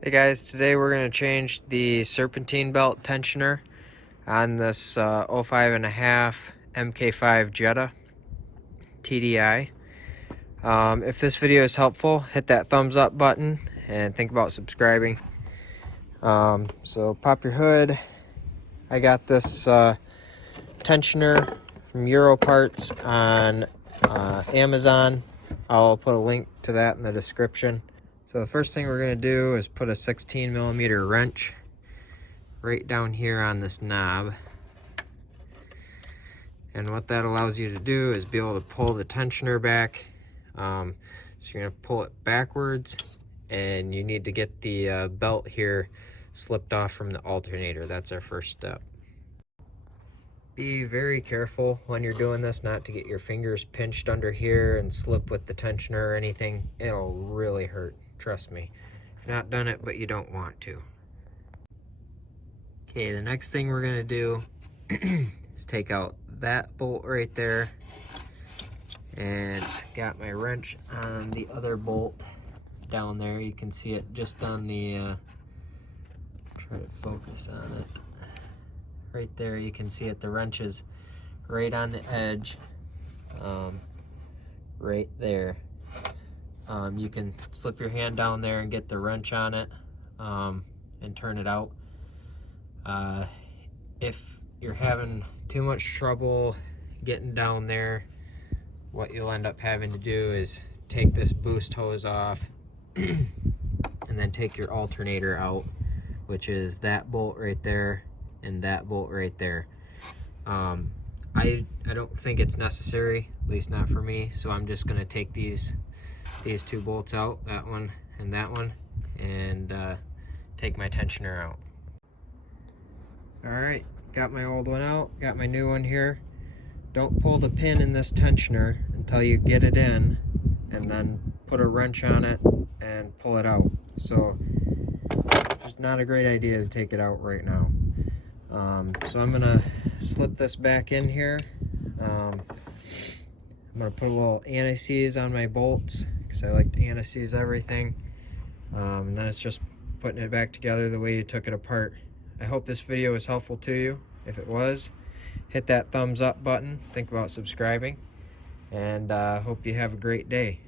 Hey guys, today we're going to change the serpentine belt tensioner on this 05.5 MK5 Jetta TDI. If this video is helpful, hit that thumbs up button and think about subscribing. So pop your hood. I got this tensioner from Euro Parts on Amazon. I'll put a link to that in the description. So the first thing we're going to do is put a 16mm wrench right down here on this knob. And what that allows you to do is be able to pull the tensioner back. So you're going to pull it backwards, and you need to get the belt here slipped off from the alternator. That's our first step. Be very careful when you're doing this not to get your fingers pinched under here and slip with the tensioner or anything. It'll really hurt, trust me. I've not done it, but you don't want to. Okay, the next thing we're gonna do is take out that bolt right there, and got my wrench on the other bolt down there. You can see it just on the try to focus on it right there. You can see it, the wrench is right on the edge, right there. You can slip your hand down there and get the wrench on it and turn it out. If you're having too much trouble getting down there, what you'll end up having to do is take this boost hose off and then take your alternator out, which is that bolt right there and that bolt right there. I don't think it's necessary, at least not for me, so I'm just going to take these two bolts out, that one and that one, and take my tensioner out. Alright, got my old one out, got my new one here. Don't pull the pin in this tensioner until you get it in, and then put a wrench on it and pull it out. So it's not a great idea to take it out right now. So I'm gonna slip this back in here. I'm gonna put a little anti-seize on my bolts because I like to anti-seize everything. And then it's just putting it back together the way you took it apart. I hope this video was helpful to you. If it was, hit that thumbs up button, think about subscribing, and hope you have a great day.